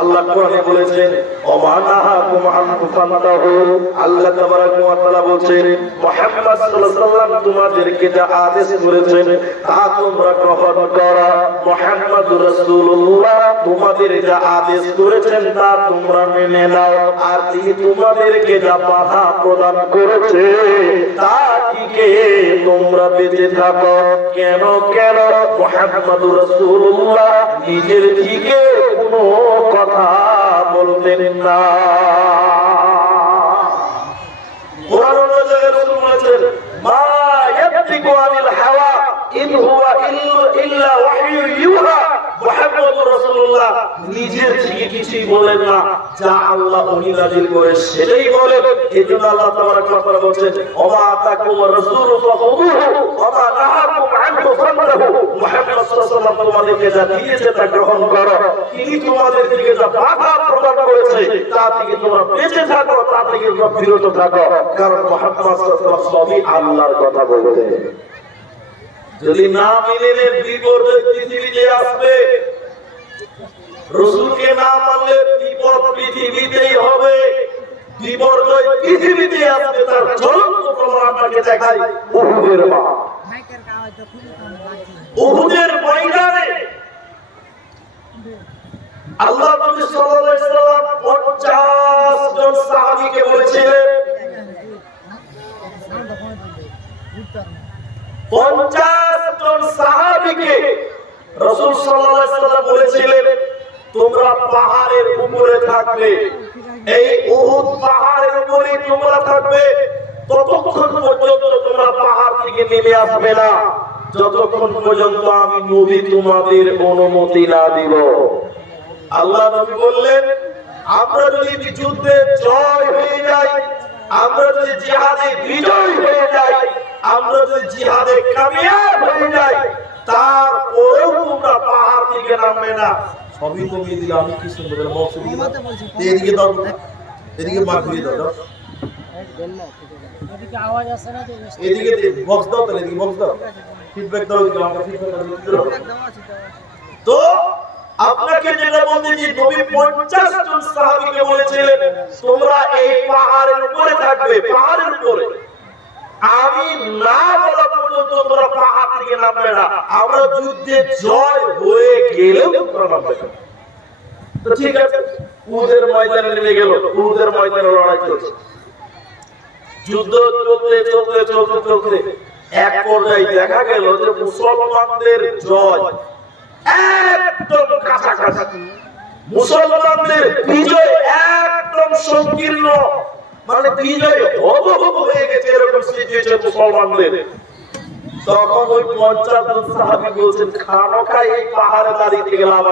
আল্লাহ কোরআনে বলেছেন তুফান্তাহু আল্লাহ তাবারাক ওয়া তাআলা মুহাম্মদ সাল্লাল্লাহু তোমাদেরকে যা আদেশ করেছেন, তা তোমরা গ্রহণ করো। মুহাম্মদ রাসূলুল্লাহ, তোমাদের যা আদেশ করেছেন, তা তোমরা মেনে নাও। আর তিনি তোমাদেরকে যা বাধা প্রদান করেছে, তা থেকে তোমরা বেঁচে থাকো? কেন কেন? মুহাম্মদ রাসূলুল্লাহ নিজের দিকে নিজের থেকে কিছুই বলেন না। যা আল্লাহ ওহী করে সেটাই বলেন। এজন্য আল্লাহ তাবারাক ওয়া তাআলা বলেন ওমা আতাকুম রাসূল তোমাদেরকে যা দিয়েছে তা গ্রহণ করো। তিনি তোমাদের দিকে যা বাধা প্রদান করেছে, তা থেকে তোমরা বেঁচে থাকো, তা থেকে তোমরা বিরত থাকো। কারণ মুহাম্মদ সাল্লাল্লাহু আলাইহি সবই আল্লাহর কথা বলতেন। যদি না মেনে বিপর্যয় পৃথিবীতে আসবে। রসুলকে না মানলে বিপদ পৃথিবীতেই হবে। বিপর্যয় পৃথিবীতে আসবে তার জ্বলন্ত প্রমাণ আপনাকে দেখাই উহুদের মা। উহুদের ময়দানে আল্লাহ নবী সাল্লাল্লাহু আলাইহি সাল্লাম 50 জন সাহাবীকে বলেছিলেন সাউন্ড কমে দিবে উত্তর না পঞ্চাশ জন সাহাবীকে রসুল সাল্লাল্লাহু আলাইহি সাল্লাম বলেছিলেন তোমরা পাহাড়ের উপরে থাকবে। এই উহুদ পাহাড়ের উপরে তোমরা থাকবে, ততক্ষণ পর্যন্ত তোমরা পাহাড় থেকে নেমে আসবে না। যতক্ষণ পর্যন্ত আমি নবী তোমাদের অনুমতি না দিব। আল্লাহ নবী বললেন, আমরা যদি যুদ্ধে জয় হয়ে যাই, আমরা যদি জিহাদে বিজয় হয়ে যাই, আমরা যদি জিহাদে কামিয়াব হয়ে যাই, তারপরেও তোমরা পাহাড় থেকে নামবে না। সবই কমিয়ে দিলে আমি কি সুন্দর বক্স এদিকে দাও এদিকে মার ঘুরিয়ে দাও দাও। এদিকে বক্স দাও তাহলে এদিকে বক্স দাও। ফিডব্যাক দাও এদিকে আমাকে ফিডব্যাক দাও তো আপনাকে যেটা বলতে যে নবী 50 জন সাহাবীকে বলেছিলেন তোমরা এই পাহাড়ের উপরে থাকবে পাহাড়ের উপরে। আমি না বলা পর্যন্ত তোমরা পাহাড় থেকে নামবে না। আমরা যুদ্ধে জয় হয়ে গেলেও তোমরা নামবে না। তো ঠিক আছে, উহুদের ময়দানে নেমে গেল, উহুদের ময়দানে লড়াই চলছে। যুদ্ধ চলতে চলতে চলতে চলতে এক পর্যায়ে দেখা গেল যে মুসলমানদের জয় একদম কাছাকাছি। মুসলমানদের বিজয় একদম সংকীর্ণ। মানে বিজয় হব হব হয়ে গেছে এরকম সিচুয়েশন মুসলমানদের। তখন ওই পঞ্চাশ সাহাবি বলছেন, খানো খাই, এই পাহাড়ে দাঁড়িয়ে থেকে লাভ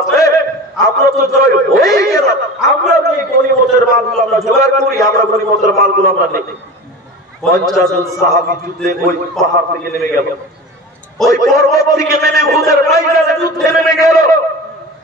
আমরা তো জয় হয়ে গেলাম। আমরা যে গণিমতের মালগুলো আমরা জোগাড় করি? আমরা গণিমতের মালগুলো আমরা নেই। পঞ্চাশ সাহাবি যুদ্ধে ওই পাহাড় থেকে নেমে গেল। ওই পর্বত থেকে নেমে হুদের ময়দানে যুদ্ধে নেমে গেল।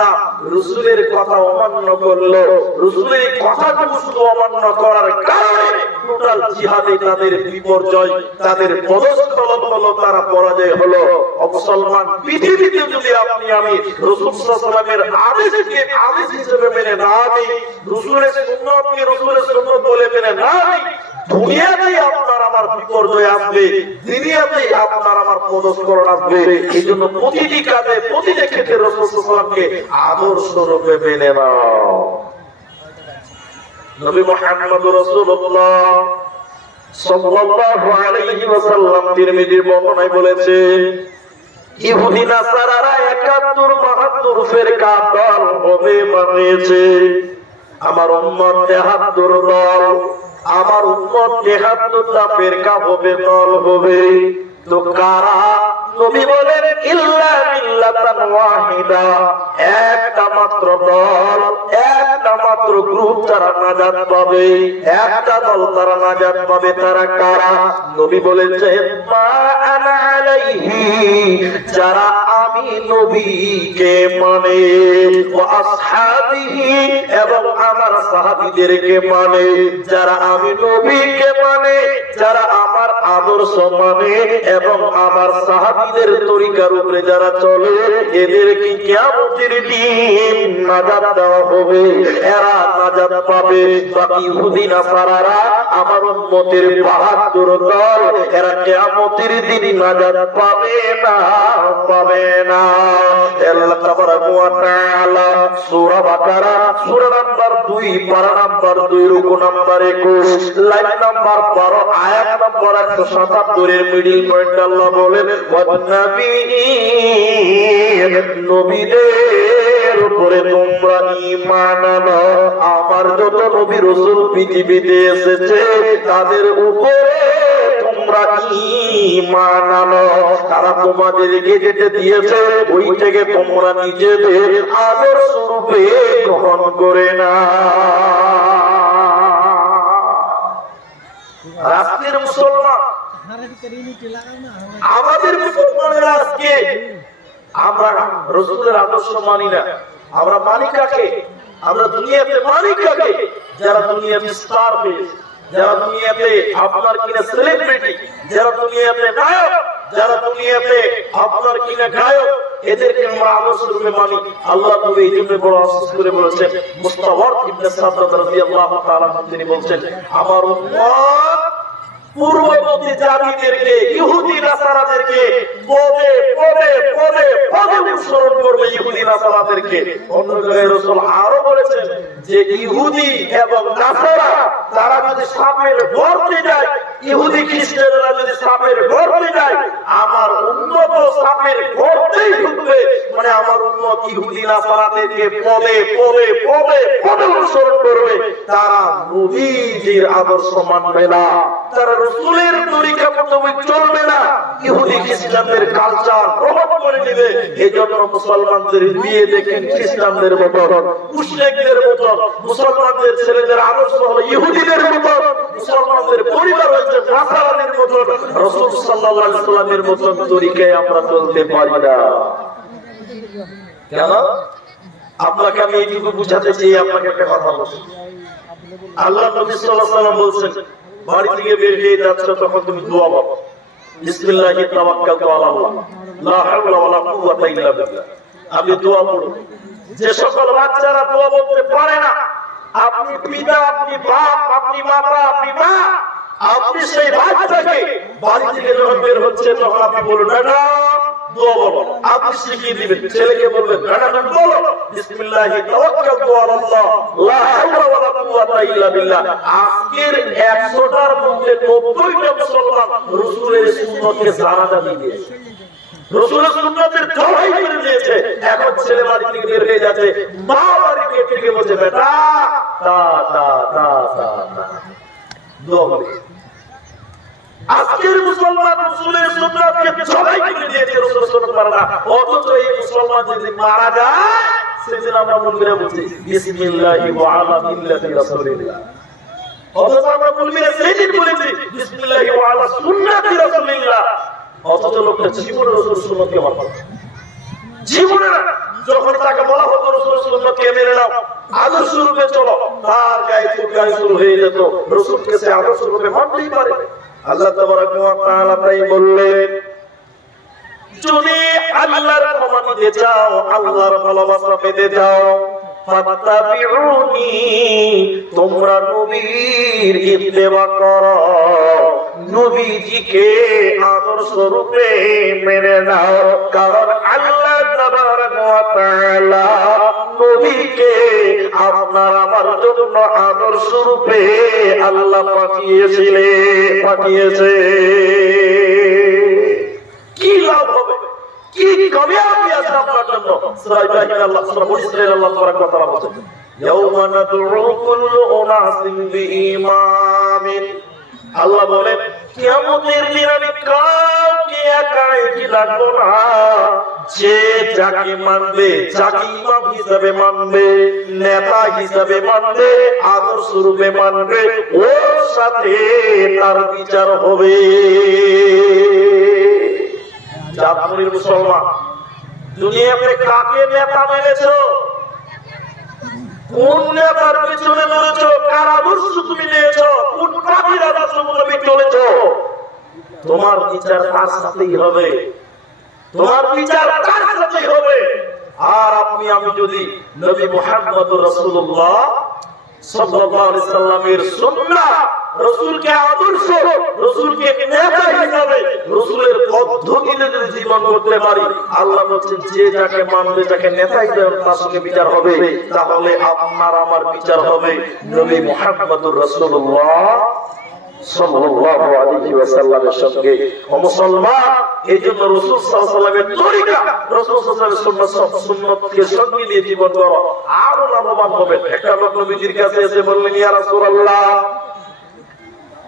না। রসুলের কথা অমান্য করল। রসুলের কথাটুকু শুধু অমান্য করার কারণে টোটাল জিহাদে তাদের বিপর্যয়, তাদের পদস্খলন হলো তারা পরাজয় হলো। মুসলমান, পৃথিবীতে যদি আপনি আমি রসুল সাল্লামের আদেশকে আদেশ হিসেবে মেনে না নিই, রসুলের সুন্নতকে রসুলের সুন্নত বলে মেনে না নিই দুনিয়াতেই আপনার আমার বিপর্যয় আসবে, দুনিয়াতেই আপনার আমার পদস্করণ আসবে। এই জন্য প্রতিটি কাজে, প্রতিটি ক্ষেত্রে রসুল সাল্লামকে আদর্শ রূপে মেনে নাও। নবী মুহাম্মদ রাসূলুল্লাহ সাল্লাল্লাহু আলাইহি ওয়াসাল্লাম তিরমিজির বর্ণনায় বলেছে, ইহুদি নাসারারা 71 72 ফেরকা দল হবে আমার উম্মত তেহাত্তর দল আমার উম্মত তেহাত্তরটা ফেরকা হবে, দল হবে। তো কারা? নবী বলেন, ইল্লা মিল্লাতান ওয়াহিদা। একটা মাত্র দল, একটা মাত্র গ্রুপ তারা নাজাত পাবে। একটা দল তারা নাজাত পাবে, তারা কারা? নবী বলেছেন মা যারা আমি নবীকে মানে এবং আমার সাহাবীদেরকে মানে যারা আমি নবীকে মানে যারা আদর্শ মানে এবং আমার সাহাবীদের তরিকার উপরে যারা চলে দল, এরা কিয়ামতের দিন পাবে না পাবে না। আল্লাহ তাবারাক ওয়া তাআলা সূরা বাকারা, সূরা নাম্বার 2 পারা নাম্বার 2 রুকু নাম্বার 21 লাইন নাম্বার 12 আয়াত নাম্বার 177 এর মিডল পয়েন্ট আল্লাহ নবীদের উপরে তোমরা আনো। আমার যত নবী রাসূল পৃথিবীতে এসেছে, তাদের উপরে তোমরা ঈমান আনো। তারা তোমাদেরকে যেতে দিয়েছে, ওই থেকে তোমরা নিজেদের আদর্শ রূপে গ্রহণ করে না আমাদের মুসলমানেরা আজকে আমরা রসুলের আদর্শ মানি না। আমরা মানি কাকে? আমরা দুনিয়াতে মানি কাকে? যারা দুনিয়াতে স্টার যারা দুনিয়াতে আপনার কিনা সেলিব্রিটি যারা দুনিয়াতে নায়ক, যারা দুনিয়াতে আপনার কিনা গায়ক, এদেরকে আমরা আদর্শ রূপে মানি। আল্লাহ নবী এই জন্য বড় আফসোস করে বলেছেন, মুস্তাওয়ার ইবনে সাদ্দাত রাদিয়াল্লাহু তাআলা তিনি বলছেন, আমার উম্মত পূর্ববর্তী জাতিদেরকে, ইহুদি নাসারাদেরকে, পদে পদে পদে পদে অনুসরণ করবে ইহুদি নাসারাদেরকে। অন্য জায়গায় রসুল আরও বলেছেন যে ইহুদি এবং নাসারা, তারা যদি সাপের গর্তে যায় ইহুদি খ্রিস্টানরা যদি সাপের গর্তে যায়, আমার উন্নত সাপের গর্তেই ঢুকবে। মানে আমার উন্নত ইহুদি পদে পদে পদে পদে অনুসরণ করবে। তারা নবীজির আদর্শ মানবে না। তারা রসুলের তরিকা চলবে না। ইহুদি খ্রিস্টানদের কালচার গ্রহণ করে নেবে এই জন্য মুসলমানদের বিয়ে দেখেন খ্রিস্টানদের মতো মুসলিমদের মতো, মুসলমানদের ছেলেদের আদর্শ হলো ইহুদিদের মতো। মুসলমানদের পরিবার হচ্ছে নাসারাদের মতো। রসুল সাল্লাল্লাহু সাল্লামের মতো তরিকায় আমরা চলতে পারি না। কেন? আপনাকে আমি এইটুকু বুঝাতে চেয়ে আপনাকে একটা কথা বলছি। আল্লাহ নবী সাল্লাল্লাহু সাল্লাম বলছেন, বাড়ি থেকে বের হয়ে যাচ্ছ, তখন তুমি দোয়া বলো বিসমিল্লাহি তাওয়াক্কালতু আলা আল্লাহ। লা হাওলা কুওয়াতা ইল্লা বিল্লাহ। আপনি দোয়া যে সকল বাচ্চারা দোয়া বলতে পারে না আপনি পিতা, আপনি বাপ, আপনি মাতা, আপনি মা, আপনি সেই বাচ্চাকে বাড়ি থেকে যখন বের হচ্ছে, তখন আপনি বলুন, বেটা আপনি শিখিয়ে দিবেন, ছেলেকে বলবেন বলো। বিসমিল্লাহি, তাওয়াক্কালতু আলা লা হাওলা ওয়ালা কুওয়াতা ইল্লা বিল্লাহ। আজকের 100টার মধ্যে 90টা মুসলমান রাসূলের সুন্নতকে জানাজা দিয়েছে। রসুলের সুন্নতের জবাই করে দিয়েছে। এখন ছেলে বাড়ি থেকে বের হয়ে যাচ্ছে। মা বাড়ি গিয়ে থেকে বলছে, বেটা, তা তা তা তা দোয়া আজকের মুসলমান রসুলের সুন্নতকে জবাই করে দিয়েছে রসুলের সুন্নত মারা না। অথচ এই মুসলমান যদি মারা যায়, সেদিন আমরা মন বলছি, বিসমিল্লাহি ওয়া আলা মিল্লাতি রাসূলিল্লাহ। অথচ আমরা মুলমিরা সেদিন বলেছি, বিসমিল্লাহি ওয়া আলা সুন্নাতি রাসূলিল্লাহ। অথচ লোকটা জীবনে রসুল সুন্নতকে না। জীবনে। যখন তাকে বলা হতো রসুল সুন্নতকে মেনে নাও, আদর্শ রূপে চলো, তার গায়ে চুল গায়ে শুরু হয়ে যেত, রসুলকে সে আদর্শ রূপে মানতেই পারে আল্লাহ তাবারাক ওয়া তাআলা তাই বললেন, যদি আল্লাহর ক্ষমা নিতে চাও, আল্লাহর ভালোবাসা পেতে চাও তোমরা নবীর ইত্তেবা করো নবীজিকে আদর্শ রূপে মেনে নাও। কারণ আল্লাহ তাআলা নবীকে আপনার আমার জন্য আদর্শ রূপে আল্লাহ পাঠিয়েছিলেন পাঠিয়েছে। কি লাভ হবে? কি কামিয়াবি আছে আপনার জন্য? সূরা ইব্রাহিম, আল্লাহ, সূরা ইসরাঈল, আল্লাহ তাবারাক ওয়া তাআলা ইয়াউমা কুল্লু উনাসিন বিইমামিন। আল্লাহ বলেন কিয়ামতের দিন আমি কাউকে একা একি রাখব না। যে যাকে মানবে, যাকে ইমাম হিসাবে মানবে, নেতা হিসাবে মানবে, আদর্শ রূপে মানবে, ওর সাথে তার বিচার হবে। জাতমনির মুসলমান, দুনিয়াতে কাকে নেতা মেনেছো? কোন নেতার পিছনে লড়েছো কার আদর্শ তুমি নিয়েছো? কোন পার্টির আদর্শ তুমি চলেছো? তোমার বিচার তার সাথেই হবে। তোমার বিচার তার সাথেই হবে। আর আপনি, আমি যদি নবী মুহাম্মদ রাসূলুল্লাহ সাল্লাল্লাহু আলাইহি সাল্লামের সুন্নাহ রাসূলকে আদর্শ, রাসূলকে নেতা হিসাবে রাসূলের যদি জীবন করতে পারি, আল্লাহ বলছেন, যে যাকে মানবে, যাকে নেতা হিসাবে তার সঙ্গে বিচার হবে। তাহলে আপনার আমার বিচার হবে নবী মুহাম্মদুর রাসূলুল্লাহ সাল্লাল্লাহু আলাইহি ওয়াসাল্লামের সঙ্গে। ও মুসলমান এই জন্য রাসূল সাল্লাল্লাহু আলাইহি তরিকা, রাসূল সাল্লাল্লাহু আলাইহি সুন্নতকে সঙ্গে নিয়ে জীবন করো। আরও লাভবান হবে। একটা লোক নবীজির কাছে এসে বললেন, ইয়া রাসূলুল্লাহ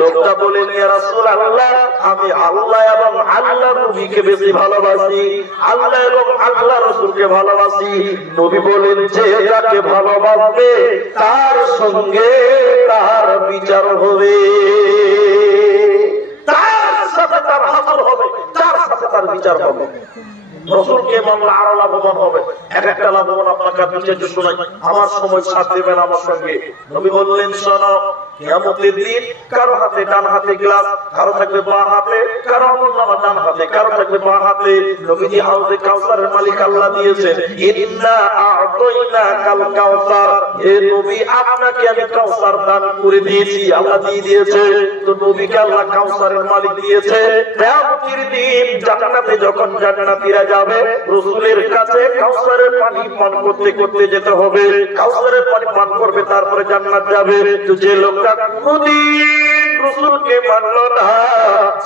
লোকটা বলেন আমি আল্লাহ এবং আল্লাহর নবীকে বেশি ভালোবাসি। আল্লাহ এবং আল্লাহ রাসূলকে ভালোবাসি। নবী বলেন, যে যাকে ভালোবাসবে, তার সঙ্গে তার বিচার হবে। তার সাথে তার হাসর হবে, তার সাথে তার বিচার হবে। রসুলকে মানলে আরও লাভবান হবে। এক একটা লাভবান আপনাকে আপনি চেয়ে শোনাই আমার সময় সাথ দেবেন আমার সঙ্গে। নবী বললেন, শোনো, কিয়ামতের দিন কারও হাতে ডান হাতে গ্লাস, কারও থাকবে বা হাতে, কারও আমলনামা ডান হাতে, কারও থাকবে বা হাতে। নবীজি হাউজে কাউসারের মালিক আল্লাহ দিয়েছেন, ইন্না আ'তাইনা কাল কাউসার। হে নবী, আপনাকে আমি কাউসার দান করে দিয়েছি, আল্লাহ দিয়ে দিয়েছে। তো নবীকে আল্লাহ কাউসারের মালিক দিয়েছে। কিয়ামতের দিন জান্নাতে যখন জান্নাতীরা যাবে। রসুলের কাছে কাউসারের পানি পান করতে করতে যেতে হবে। কাউসারের পানি পান করবে, তারপরে জান্নাত যাবে। তো যে লোকটা কোনদিন রসুলকে মানল না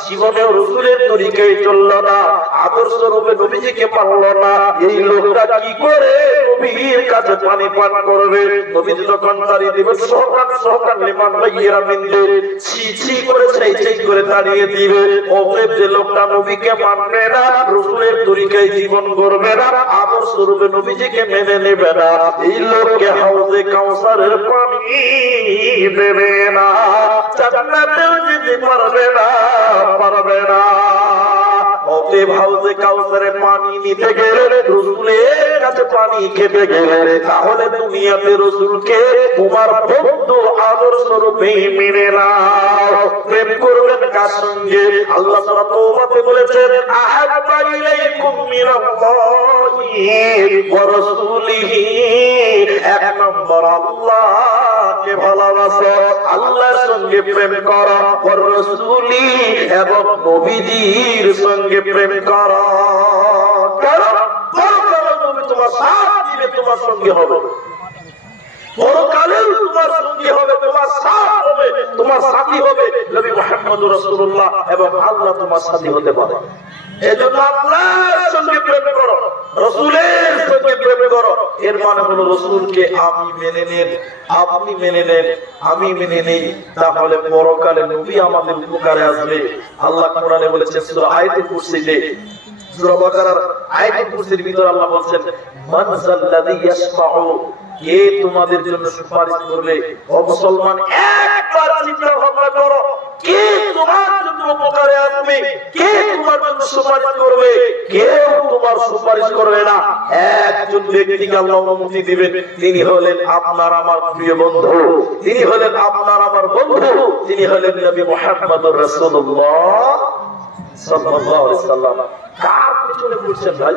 জীবনেও রসুলের তরিকায় চলল না আদর্শ রূপে নবীজিকে মানল না। এই লোকটা কি করে নবীর কাছে পানি পান করবে? নবীজি যখন দাঁড়িয়ে দিবে সহকান সহকান লিমান ভাইয়েরা মিনবে ছি ছি করে সেই সেই করে দাঁড়িয়ে দিবে। অতএব যে লোকটা নবীকে মানবে না, রসুলের তরিকায় জীবন করবে না আদর্শ রূপে নবীজিকে মেনে নেবে না। এই লোককে হাউজে কাউসারের পানি দেবে না। জান্নাতেও পারবে না পারবে না। কাউসারে পানি নিতে গেলে রসুলের কাছে পানি খেতে গেলে তাহলে দুনিয়াতে রসুলকে তোমার আদর্শ রূপে মেনে প্রেম করবেন কার সঙ্গে? আল্লাহ তাআলা তওবাতে বলেছেন, আহাব্বা ইলাইকুম এক নম্বর আল্লাহকে আল্লাহর সঙ্গে প্রেম এবং সঙ্গে প্রেম তোমার সাথ দিবে তোমার সঙ্গে হবে। সাথ হবে এবং আল্লাহ তোমার সাথী হতে পারে। এজন্য আল্লাহর সঙ্গে প্রেম করো। রসুলের সঙ্গে প্রেম করো এর মানে হলো রসুলকে আমি মেনে নেন, আপনি মেনে নেন, আমি মেনে নেই। তাহলে পরকালে নবী আমাদের উপকারে আসবে। আল্লাহ কোরআনে বলেছে সূরা আয়াতুল কুরসিতে সূরা বাকারার আয়াতুল কুরসির ভিতর আল্লাহ বলছেন, মান যাল্লাযী ইয়াশফাউ কে তোমাদের জন্য সুপারিশ করবে? ও মুসলমান, একবার চিন্তা ভাবনা করো। কে তোমার জন্য উপকারে আসবে? কে তোমার জন্য সুপারিশ করবে? কেউ তোমার সুপারিশ করবে না। একজন ব্যক্তিকে আল্লাহ দিবেন। তিনি হলেন আপনার আমার প্রিয় বন্ধু। তিনি হলেন আপনার আমার বন্ধু। তিনি হলেন নবী মুহাম্মদুর রাসূলুল্লাহ সাল্লাল্লাহু আলাইহি সাল্লাম। কার পিছনে ঘুরছেন ভাই?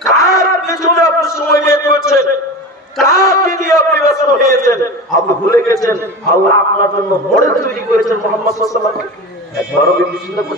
কার পেছনে আপনি সময় বের করছেন? কাকে দিয়ে আপনি ব্যস্ত হয়েছেন? আপনি ভুলে গেছেন, আল্লাহ আপনার জন্য মডেল তৈরি করেছেন মোহাম্মদ